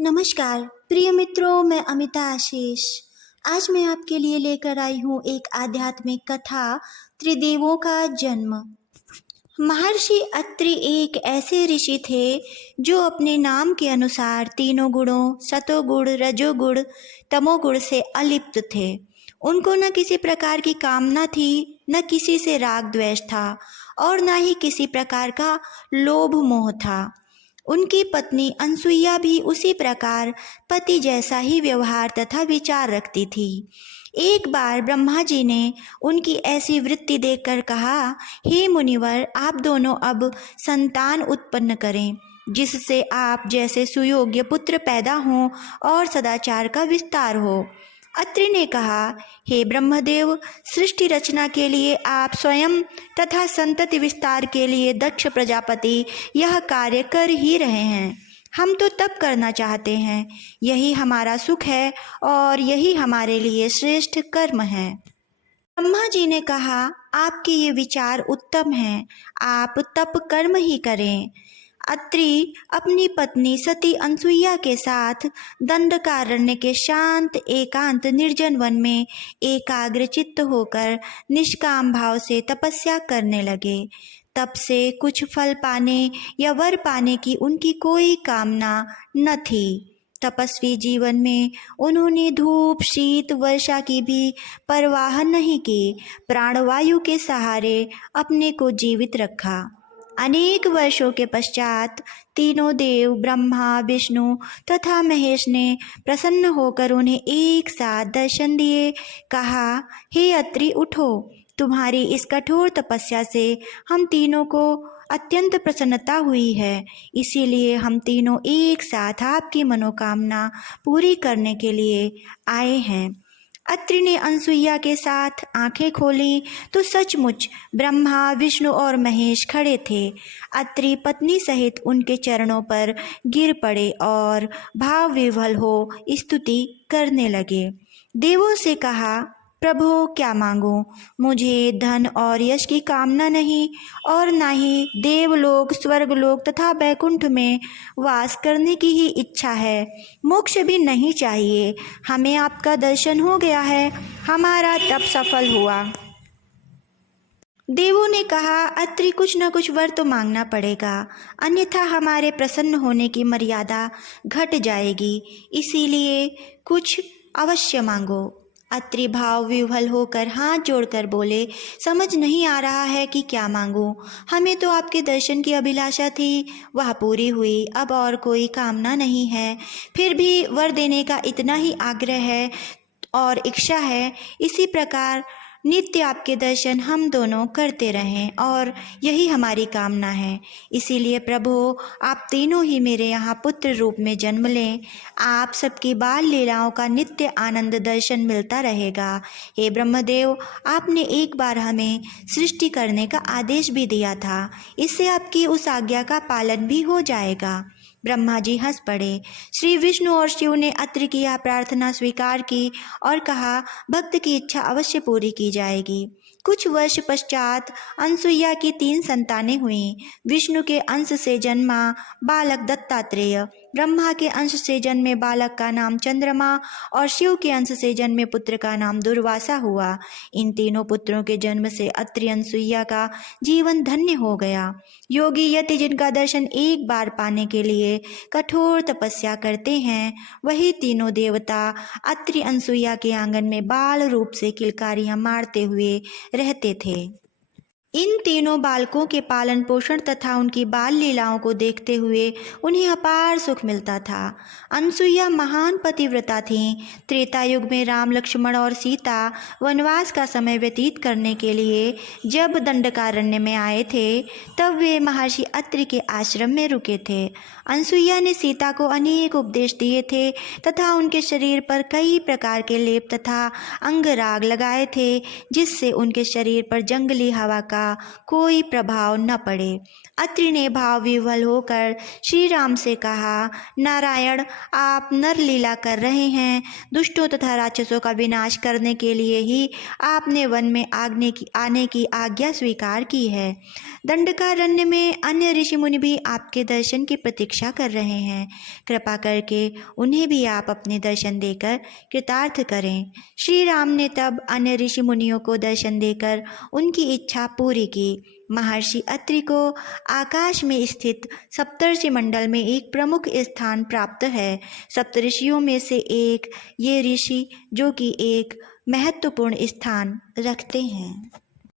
नमस्कार प्रिय मित्रों, मैं अमिता आशीष। आज मैं आपके लिए लेकर आई हूँ एक आध्यात्मिक कथा, त्रिदेवों का जन्म। महर्षि अत्रि एक ऐसे ऋषि थे जो अपने नाम के अनुसार तीनों गुणों सतोगुण, रजोगुण, तमोगुण से अलिप्त थे। उनको न किसी प्रकार की कामना थी, न किसी से राग द्वेष था और न ही किसी प्रकार का लोभ मोह था। उनकी पत्नी अनसुईया भी उसी प्रकार पति जैसा ही व्यवहार तथा विचार रखती थी। एक बार ब्रह्मा जी ने उनकी ऐसी वृत्ति देखकर कहा, हे मुनिवर, आप दोनों अब संतान उत्पन्न करें, जिससे आप जैसे सुयोग्य पुत्र पैदा हों और सदाचार का विस्तार हो। अत्रि ने कहा, हे ब्रह्मदेव, सृष्टि रचना के लिए आप स्वयं तथा संतति विस्तार के लिए दक्ष प्रजापति यह कार्य कर ही रहे हैं। हम तो तप करना चाहते हैं, यही हमारा सुख है और यही हमारे लिए श्रेष्ठ कर्म है। ब्रह्मा जी ने कहा, आपके ये विचार उत्तम हैं, आप तप कर्म ही करें। अत्रि अपनी पत्नी सती अनसुईया के साथ दंडकारण्य के शांत एकांत निर्जन वन में एकाग्र चित्त होकर निष्काम भाव से तपस्या करने लगे। तब से कुछ फल पाने या वर पाने की उनकी कोई कामना न थी। तपस्वी जीवन में उन्होंने धूप, शीत, वर्षा की भी परवाह नहीं की। प्राणवायु के सहारे अपने को जीवित रखा। अनेक वर्षों के पश्चात तीनों देव ब्रह्मा, विष्णु तथा महेश ने प्रसन्न होकर उन्हें एक साथ दर्शन दिए। कहा, हे अत्रि, उठो, तुम्हारी इस कठोर तपस्या से हम तीनों को अत्यंत प्रसन्नता हुई है, इसीलिए हम तीनों एक साथ आपकी मनोकामना पूरी करने के लिए आए हैं। अत्रि ने अनसुईया के साथ आंखें खोली तो सचमुच ब्रह्मा, विष्णु और महेश खड़े थे। अत्रि पत्नी सहित उनके चरणों पर गिर पड़े और भाव विह्वल हो स्तुति करने लगे। देवों से कहा, प्रभु, क्या मांगूं? मुझे धन और यश की कामना नहीं और ना ही देवलोक, स्वर्गलोक तथा बैकुंठ में वास करने की ही इच्छा है। मोक्ष भी नहीं चाहिए। हमें आपका दर्शन हो गया है, हमारा तप सफल हुआ। देवों ने कहा, अत्रि, कुछ न कुछ वर तो मांगना पड़ेगा, अन्यथा हमारे प्रसन्न होने की मर्यादा घट जाएगी, इसीलिए कुछ अवश्य मांगो। अत्रि भाव विह्वल होकर हाथ जोड़कर बोले, समझ नहीं आ रहा है कि क्या मांगूं। हमें तो आपके दर्शन की अभिलाषा थी, वह पूरी हुई, अब और कोई कामना नहीं है। फिर भी वर देने का इतना ही आग्रह है और इच्छा है, इसी प्रकार नित्य आपके दर्शन हम दोनों करते रहें और यही हमारी कामना है। इसीलिए प्रभु, आप तीनों ही मेरे यहाँ पुत्र रूप में जन्म लें। आप सबकी बाल लीलाओं का नित्य आनंद दर्शन मिलता रहेगा। हे ब्रह्मदेव, आपने एक बार हमें सृष्टि करने का आदेश भी दिया था, इससे आपकी उस आज्ञा का पालन भी हो जाएगा। ब्रह्मा जी हंस पड़े। श्री विष्णु और शिव ने अत्रि की यह प्रार्थना स्वीकार की और कहा, भक्त की इच्छा अवश्य पूरी की जाएगी। कुछ वर्ष पश्चात अनसुईया की 3 संतानें हुईं। विष्णु के अंश से जन्मा बालक दत्तात्रेय, ब्रह्मा के अंश से जन्मे बालक का नाम चंद्रमा और शिव के अंश से जन्मे पुत्र का नाम दुर्वासा हुआ। इन तीनों पुत्रों के जन्म से अत्रि अनसुईया का जीवन धन्य हो गया। योगी यति जिनका दर्शन एक बार पाने के लिए कठोर तपस्या करते हैं, वही तीनों देवता अत्रि अनसुईया के आंगन में बाल रूप से किलकारियां मारते हुए रहते थे। इन तीनों बालकों के पालन पोषण तथा उनकी बाल लीलाओं को देखते हुए उन्हें अपार सुख मिलता था। अनसुईया महान पतिव्रता थीं। त्रेता युग में राम, लक्ष्मण और सीता वनवास का समय व्यतीत करने के लिए जब दंडकारण्य में आए थे, तब वे महर्षि अत्रि के आश्रम में रुके थे। अनसुईया ने सीता को अनेक उपदेश दिए थे तथा उनके शरीर पर कई प्रकार के लेप तथा अंगराग लगाए थे, जिससे उनके शरीर पर जंगली हवा का का कोई प्रभाव न पड़े। अत्रि ने भाव विह्वल होकर श्री राम से कहा, नारायण, आप नरलीला कर रहे हैं। दुष्टों तथा राक्षसों का विनाश करने के लिए ही आपने वन में आने की आज्ञा स्वीकार की है। दंडकारण्य में अन्य ऋषि मुनि भी आपके दर्शन की प्रतीक्षा कर रहे हैं। कृपा करके उन्हें भी आप अपने दर्शन देकर कृतार्थ करें। श्री राम ने तब अन्य ऋषि मुनियों को दर्शन देकर उनकी इच्छा पूरी की। महर्षि अत्रि को आकाश में स्थित सप्तर्षि मंडल में एक प्रमुख स्थान प्राप्त है। सप्तऋषियों में से एक ये ऋषि जो कि एक महत्वपूर्ण स्थान रखते हैं।